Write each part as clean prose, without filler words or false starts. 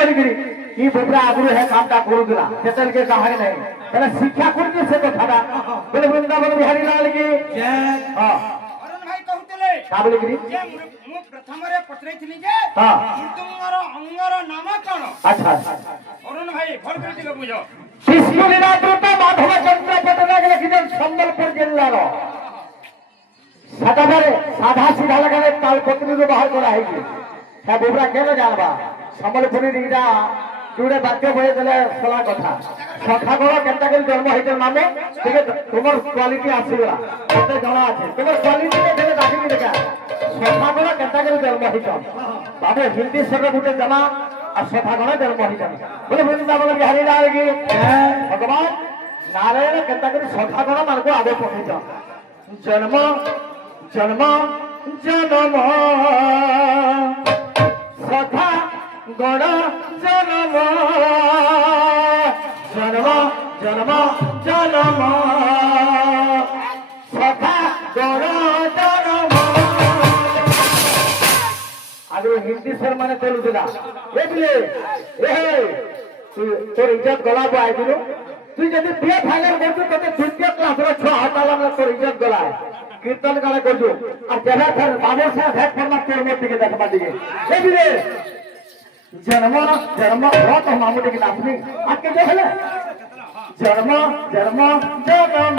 बोलिकी कि बुबरा आगु है कामटा करूला सेतल के कहानी नहीं पहले शिक्षा करके से कथा बोले वृंदावन बिहारी लाल की हां अरुण भाई कहतले का बोलिकी जे मु प्रथम रे पत्रेथिली जे हां तुमर अंगर नाम कोन अच्छा अरुण भाई भल करती लो बुझो कृष्ण लीला द्रुत माधव चंद्र पटनाग लिखिदेन संबलपुर जिल्लार सादारे साधा सीधा लगाने तालपत्री रो बाहर करा है कि है बुबरा केनो जानबा संबलपुरी रीडा जुड़े वाक्य बहे देले सला कथा सखा गळ केनता के जन्म होइते नामे ठीक है तुमर क्वालिटी आसीला कते जणा আছে तुमर क्वालिटी के देले दाखिली देखा सखा गळ केनता के जन्म होइते बाबू हिंदी शब्द गुटे जना और सखा गळ जन्म होइते बोले वृंदावन बिहारी लाल की भगवान नारायण केनता के सखा गळ मान को आगे पहुंचा जन्म जन्म जन्म सखा गण जन्म जन्म जन्म जन्म सखा गण जन्म आज हिंदी सर माने चलुला बुझले ए तोर इज्जत गला आइ दिनु तू जदि बे फाइनल करतु तते द्वितीय क्लास रो 6 हटाला में तोर इज्जत गला कीर्तन गाला करजो और जगह पर बाबू साहब भेट फरमा तोर मोती के देखबा दिए बुझले जन्म जन्म बहुत मामूली की नापनी आपके जो है जन्म जन्म जन्म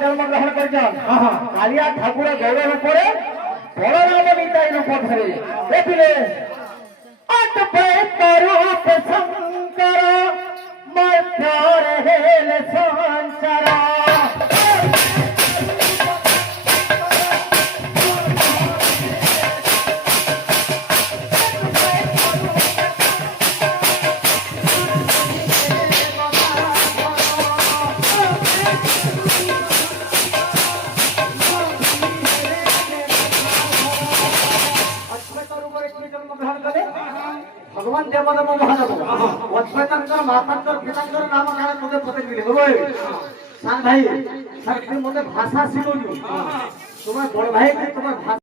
जन्म ग्रहण कर कालिया ठाकुर गौर रूपे बलराम निताई रूप धरे देखिले अद्वैत रूप शंकर मध्य रहेल संसार भगवान देवदेव महादेव वत्सकर मातांकर पितांकर नाम काळे मध्ये पते दिले बरोबर सांग भाई सर ते मध्ये भाषा शिकवली तुम्हाला बड़ भाई तुम्हाला